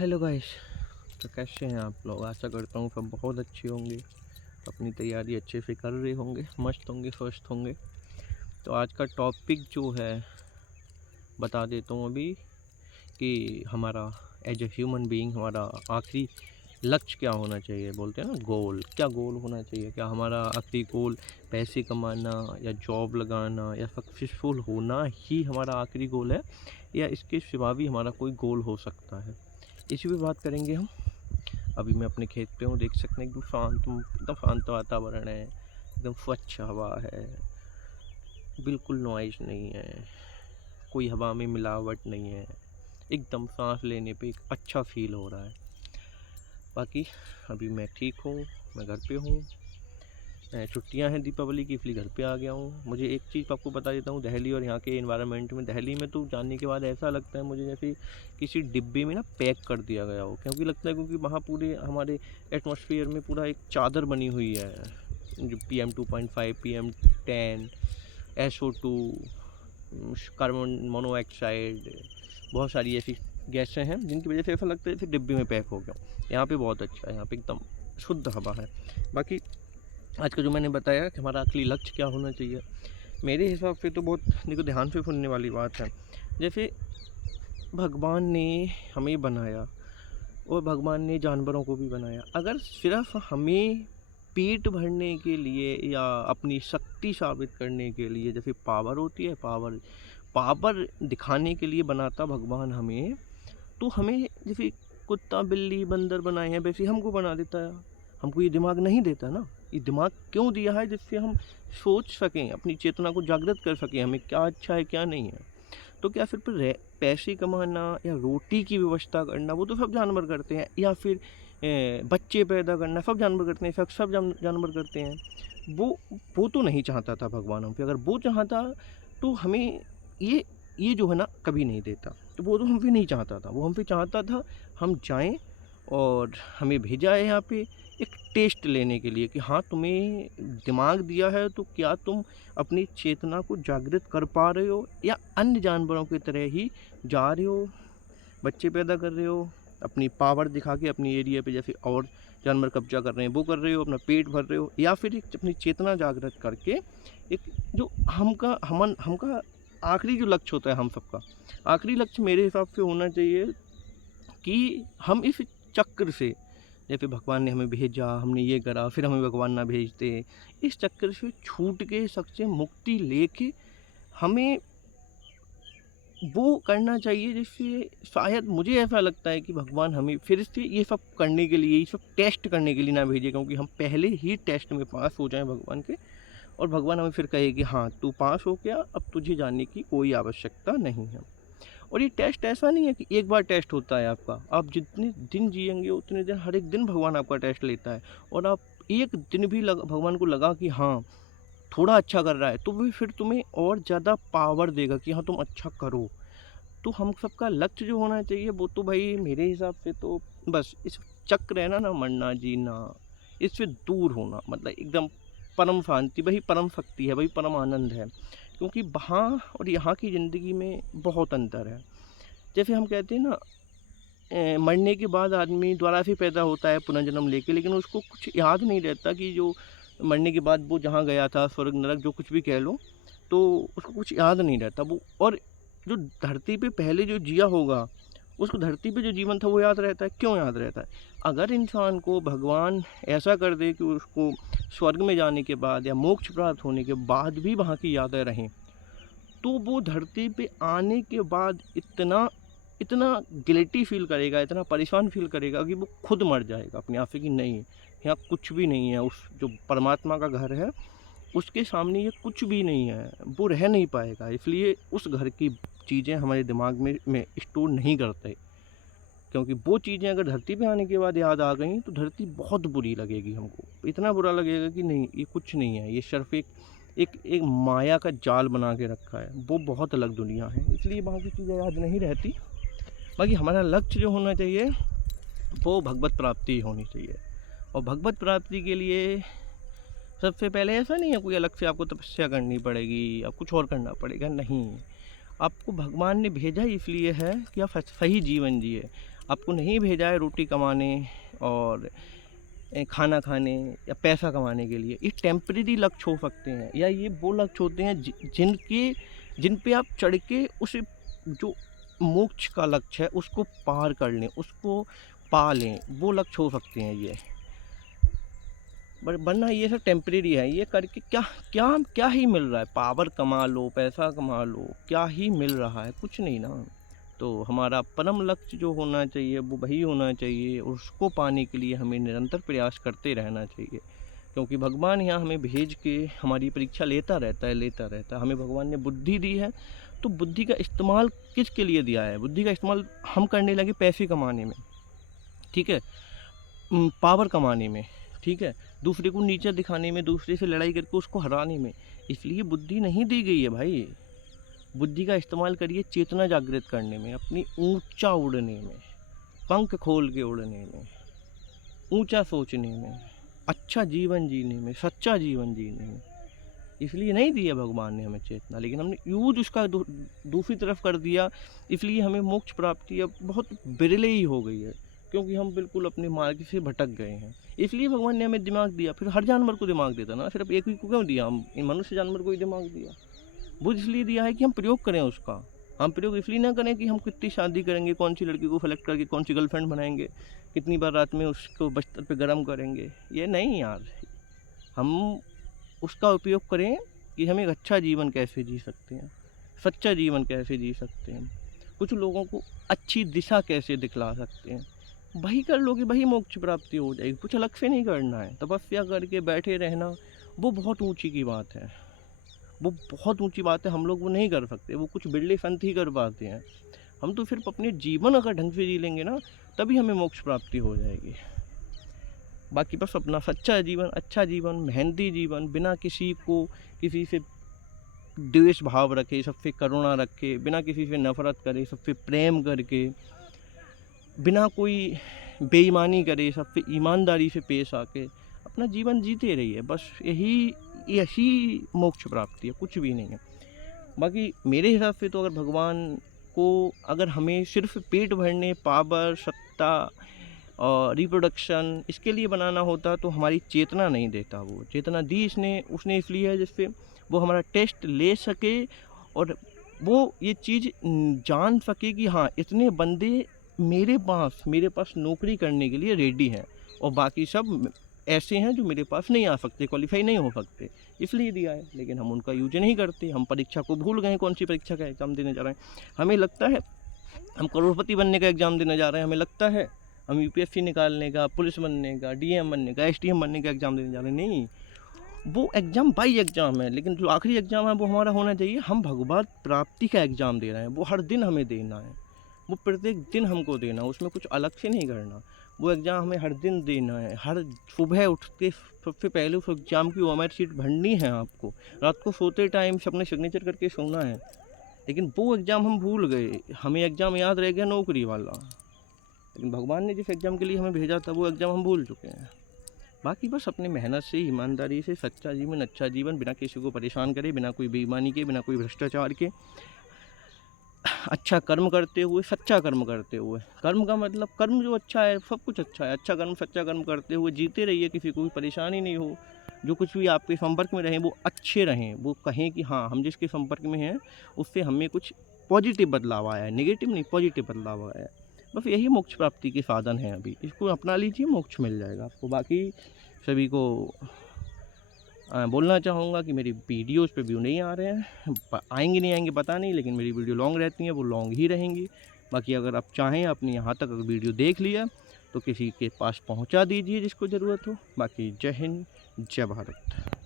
Hello guys. तो कैसे हैं आप लोग? आशा करता हूँ सब बहुत अच्छे होंगे, अपनी तैयारी अच्छे से कर रहे होंगे, मस्त होंगे, स्वस्थ होंगे। तो आज का टॉपिक जो है बता देता हूँ अभी कि हमारा एज ए ह्यूमन बीइंग हमारा आखिरी लक्ष्य क्या होना चाहिए। बोलते हैं ना गोल, क्या गोल होना चाहिए? क्या हमारा आखिरी गोल पैसे कमाना या जॉब लगाना या सक्सेसफुल होना ही हमारा आखिरी गोल है, या इसके सिवा भी हमारा कोई गोल हो सकता है? इसी पे बात करेंगे हम। अभी मैं अपने खेत पे हूँ, देख सकते हैं एकदम शांत वातावरण है, एकदम स्वच्छ हवा है, बिल्कुल नॉइज नहीं है, कोई हवा में मिलावट नहीं है, एकदम सांस लेने पे एक अच्छा फील हो रहा है। बाकी अभी मैं ठीक हूँ, मैं घर पे हूँ, छुट्टियां हैं दीपावली की, इसलिए घर पे आ गया हूँ। मुझे एक चीज़ आपको बता देता हूँ, दिल्ली और यहाँ के एनवायरनमेंट में, दिल्ली में तो जाने के बाद ऐसा लगता है मुझे जैसे किसी डिब्बे में ना पैक कर दिया गया हो, क्योंकि लगता है क्योंकि वहाँ पूरे हमारे एटमॉस्फेयर में पूरा एक चादर बनी हुई है, जो PM2.5, PM10, SO2, carbon monoxide, बहुत सारी ऐसी गैसें हैं जिनकी वजह से ऐसा लगता है जैसे डिब्बे में पैक हो गया। यहाँ पे बहुत अच्छा है, यहाँ पे एकदम शुद्ध हवा है। बाकी आज का जो मैंने बताया कि हमारा आखिरी लक्ष्य क्या होना चाहिए, मेरे हिसाब से तो बहुत देखो ध्यान से सुनने वाली बात है। जैसे भगवान ने हमें बनाया और भगवान ने जानवरों को भी बनाया, अगर सिर्फ हमें पेट भरने के लिए या अपनी शक्ति साबित करने के लिए, जैसे पावर होती है, पावर पावर दिखाने के लिए बनाता भगवान हमें, तो हमें जैसे कुत्ता बिल्ली बंदर बनाए हैं वैसे हमको बना देता है। हमको ये दिमाग नहीं देता ना, ये दिमाग क्यों दिया है? जिससे हम सोच सकें, अपनी चेतना को जागृत कर सकें, हमें क्या अच्छा है क्या नहीं है। तो क्या फिर पैसे कमाना या रोटी की व्यवस्था करना वो तो सब जानवर करते हैं, या फिर बच्चे पैदा करना सब जानवर करते हैं, सब जानवर करते हैं। वो तो नहीं चाहता था भगवान हमसे। अगर वो चाहता तो हमें ये जो है ना कभी नहीं देता। तो वो तो हमसे नहीं चाहता था, वो हमसे चाहता था हम जाएं और हमें भेजा है यहाँ पे एक टेस्ट लेने के लिए कि हाँ तुम्हें दिमाग दिया है तो क्या तुम अपनी चेतना को जागृत कर पा रहे हो, या अन्य जानवरों की तरह ही जा रहे हो, बच्चे पैदा कर रहे हो, अपनी पावर दिखा के अपनी एरिया पे जैसे और जानवर कब्जा कर रहे हैं वो कर रहे हो, अपना पेट भर रहे हो, या फिर एक अपनी चेतना जागृत करके एक जो हमका आखिरी जो लक्ष्य होता है हम सबका, आखिरी लक्ष्य मेरे हिसाब से होना चाहिए कि हम इस चक्र से, जैसे भगवान ने हमें भेजा, हमने ये करा, फिर हमें भगवान ना भेजते, इस चक्कर से छूट के सबसे मुक्ति लेके हमें वो करना चाहिए जिससे शायद मुझे ऐसा लगता है कि भगवान हमें फिर से ये सब करने के लिए, ये सब टेस्ट करने के लिए ना भेजे, क्योंकि हम पहले ही टेस्ट में पास हो जाएं भगवान के, और भगवान हमें फिर कहे कि हाँ तू पास हो गया, अब तुझे जाने की कोई आवश्यकता नहीं है। और ये टेस्ट ऐसा नहीं है कि एक बार टेस्ट होता है आपका, आप जितने दिन जिएंगे उतने दिन हर एक दिन भगवान आपका टेस्ट लेता है, और आप एक दिन भी भगवान को लगा कि हाँ थोड़ा अच्छा कर रहा है तो भी फिर तुम्हें और ज़्यादा पावर देगा कि हाँ तुम अच्छा करो। तो हम सबका लक्ष्य जो होना चाहिए वो तो भाई मेरे हिसाब से तो बस इस चक्र है ना मरना जीना, इससे दूर होना, मतलब एकदम परम शांति, वही परम शक्ति है, वही परम आनंद है। क्योंकि वहाँ और यहाँ की ज़िंदगी में बहुत अंतर है। जैसे हम कहते हैं ना मरने के बाद आदमी दोबारा से पैदा होता है पुनर्जन्म लेके, लेकिन उसको कुछ याद नहीं रहता कि जो मरने के बाद वो जहाँ गया था, स्वर्ग नरक जो कुछ भी कह लो, तो उसको कुछ याद नहीं रहता वो। और जो धरती पे पहले जो जिया होगा उसको धरती पे जो जीवन था वो याद रहता है। क्यों याद रहता है? अगर इंसान को भगवान ऐसा कर दे कि उसको स्वर्ग में जाने के बाद या मोक्ष प्राप्त होने के बाद भी वहाँ की यादें रहें, तो वो धरती पे आने के बाद इतना इतना गिल्टी फील करेगा, इतना परेशान फील करेगा कि वो खुद मर जाएगा अपने आप से कि नहीं यहाँ कुछ भी नहीं है, उस जो परमात्मा का घर है उसके सामने ये कुछ भी नहीं है, वो रह नहीं पाएगा। इसलिए उस घर की चीज़ें हमारे दिमाग में स्टोर नहीं करते, क्योंकि वो चीज़ें अगर धरती पे आने के बाद याद आ गई तो धरती बहुत बुरी लगेगी हमको, इतना बुरा लगेगा कि नहीं ये कुछ नहीं है, ये सिर्फ एक माया का जाल बना के रखा है, वो बहुत अलग दुनिया है, इसलिए वहाँ की चीज़ें याद नहीं रहती। बाकी हमारा लक्ष्य जो होना चाहिए वो भगवत प्राप्ति होनी चाहिए, और भगवत प्राप्ति के लिए सबसे पहले ऐसा नहीं है कोई अलग से आपको तपस्या करनी पड़ेगी या कुछ और करना पड़ेगा, नहीं। आपको भगवान ने भेजा इसलिए है कि आप सही जीवन जिए। आपको नहीं भेजा है रोटी कमाने और खाना खाने या पैसा कमाने के लिए। ये टेम्परेरी लक्ष्य हो सकते हैं, या ये वो लक्ष्य होते हैं जिन पे आप चढ़ के उसे जो मोक्ष का लक्ष्य है उसको पार कर लें, उसको पा लें, वो लक्ष्य हो सकते हैं ये। वरना ये सब टेम्परेरी है। ये करके क्या क्या क्या ही मिल रहा है? पावर कमा लो, पैसा कमा लो, क्या ही मिल रहा है? कुछ नहीं ना। तो हमारा परम लक्ष्य जो होना चाहिए वो वही होना चाहिए, उसको पाने के लिए हमें निरंतर प्रयास करते रहना चाहिए, क्योंकि भगवान यहाँ हमें भेज के हमारी परीक्षा लेता रहता है। हमें भगवान ने बुद्धि दी है, तो बुद्धि का इस्तेमाल किसके लिए दिया है? बुद्धि का इस्तेमाल हम करने लगे पैसे कमाने में, ठीक है, पावर कमाने में, ठीक है, दूसरे को नीचा दिखाने में, दूसरे से लड़ाई करके उसको हराने में। इसलिए बुद्धि नहीं दी गई है भाई। बुद्धि का इस्तेमाल करिए चेतना जागृत करने में, अपनी ऊंचा उड़ने में, पंख खोल के उड़ने में, ऊंचा सोचने में, अच्छा जीवन जीने में, सच्चा जीवन जीने में। इसलिए नहीं दिया भगवान ने हमें चेतना, लेकिन हमने यूज उसका दूसरी तरफ कर दिया। इसलिए हमें मोक्ष प्राप्ति अब बहुत बिरले ही हो गई है, क्योंकि हम बिल्कुल अपने मार्ग से भटक गए हैं। इसलिए भगवान ने हमें दिमाग दिया। फिर हर जानवर को दिमाग देता ना, सिर्फ एक ही को क्यों दिया? हम मनुष्य जानवर को ही दिमाग दिया। वो इसलिए दिया है कि हम प्रयोग करें उसका। हम प्रयोग इसलिए ना करें कि हम कितनी शादी करेंगे, कौन सी लड़की को सेलेक्ट करके कौन सी गर्लफ्रेंड बनाएंगे, कितनी बार रात में उसको बस्तर पे गर्म करेंगे। ये नहीं यार, हम उसका उपयोग करें कि हम एक अच्छा जीवन कैसे जी सकते हैं, सच्चा जीवन कैसे जी सकते हैं, कुछ लोगों को अच्छी दिशा कैसे दिखला सकते हैं। वही कर लोगे, वही मोक्ष प्राप्ति हो जाएगी। कुछ अलग से नहीं करना है। तपस्या करके बैठे रहना वो बहुत ऊंची की बात है, वो बहुत ऊंची बात है। हम लोग वो नहीं कर सकते, वो कुछ बिरले संत ही कर पाते हैं। हम तो सिर्फ अपने जीवन अगर ढंग से जी लेंगे ना, तभी हमें मोक्ष प्राप्ति हो जाएगी। बाकी बस अपना सच्चा जीवन, अच्छा जीवन, मेहनती जीवन, बिना किसी से द्वेष भाव रखे, सबसे करुणा रखे, बिना किसी से नफरत करे, सबसे प्रेम करके, बिना कोई बेईमानी करे, सबसे ईमानदारी से पेश आके अपना जीवन जीते रहिए। बस यही मोक्ष प्राप्ति है, कुछ भी नहीं है। बाकी मेरे हिसाब से तो अगर भगवान को अगर हमें सिर्फ पेट भरने, पावर, सत्ता और रिप्रोडक्शन इसके लिए बनाना होता तो हमारी चेतना नहीं देता। वो चेतना दी उसने इसलिए है जिससे वो हमारा टेस्ट ले सके और वो ये चीज़ जान सके कि हाँ, इतने बंदे मेरे पास नौकरी करने के लिए रेडी हैं और बाकी सब ऐसे हैं जो मेरे पास नहीं आ सकते, क्वालिफाई नहीं हो सकते। इसलिए दिया है, लेकिन हम उनका यूज नहीं करते। हम परीक्षा को भूल गए, कौन सी परीक्षा का एग्ज़ाम देने जा रहे हैं। हमें लगता है हम करोड़पति बनने का एग्ज़ाम देने जा रहे हैं, हमें लगता है हम यूपीएससी निकालने का, पुलिस बनने का, डीएम बनने का, एसडीएम बनने का एग्ज़ाम देने जा रहे हैं। नहीं, वो एग्ज़ाम बाई एग्ज़ाम है, लेकिन जो आखिरी एग्ज़ाम है वो हमारा होना चाहिए, हम भगवत प्राप्ति का एग्ज़ाम दे रहे हैं। वो हर दिन हमें देना है, वो प्रत्येक दिन हमको देना है, उसमें कुछ अलग से नहीं करना। वो एग्ज़ाम हमें हर दिन देना है। हर सुबह उठ के सबसे पहले उस एग्ज़ाम की ओएमआर शीट भरनी है आपको। रात को सोते टाइम से अपने सिग्नेचर करके सोना है। लेकिन वो एग्ज़ाम हम भूल गए, हमें एग्ज़ाम याद रह गया नौकरी वाला। लेकिन भगवान ने जिस एग्ज़ाम के लिए हमें भेजा था वो एग्ज़ाम हम भूल चुके हैं। बाकी बस अपनी मेहनत से, ईमानदारी से, सच्चा जीवन, अच्छा जीवन, बिना किसी को परेशान करे, बिना कोई बेईमानी के, बिना कोई भ्रष्टाचार के, अच्छा कर्म करते हुए, सच्चा कर्म करते हुए। कर्म का मतलब कर्म जो अच्छा है, सब कुछ अच्छा है। अच्छा कर्म, सच्चा कर्म करते हुए जीते रहिए, किसी को भी परेशानी नहीं हो। जो कुछ भी आपके संपर्क में रहें वो अच्छे रहें, वो कहें कि हाँ, हम जिसके संपर्क में हैं उससे हमें कुछ पॉजिटिव बदलाव आया है, नेगेटिव नहीं, पॉजिटिव बदलाव आया है। बस यही मोक्ष प्राप्ति के साधन हैं। अभी इसको अपना लीजिए, मोक्ष मिल जाएगा आपको। बाकी सभी को बोलना चाहूँगा कि मेरी वीडियोज़ पे व्यू नहीं आ रहे हैं, आएंगे नहीं आएंगे पता नहीं, लेकिन मेरी वीडियो लॉन्ग रहती हैं, वो लॉन्ग ही रहेंगी। बाकी अगर आप चाहें, अपने यहाँ तक अगर वीडियो देख लिया तो किसी के पास पहुँचा दीजिए जिसको ज़रूरत हो। बाकी जय हिंद, जय भारत।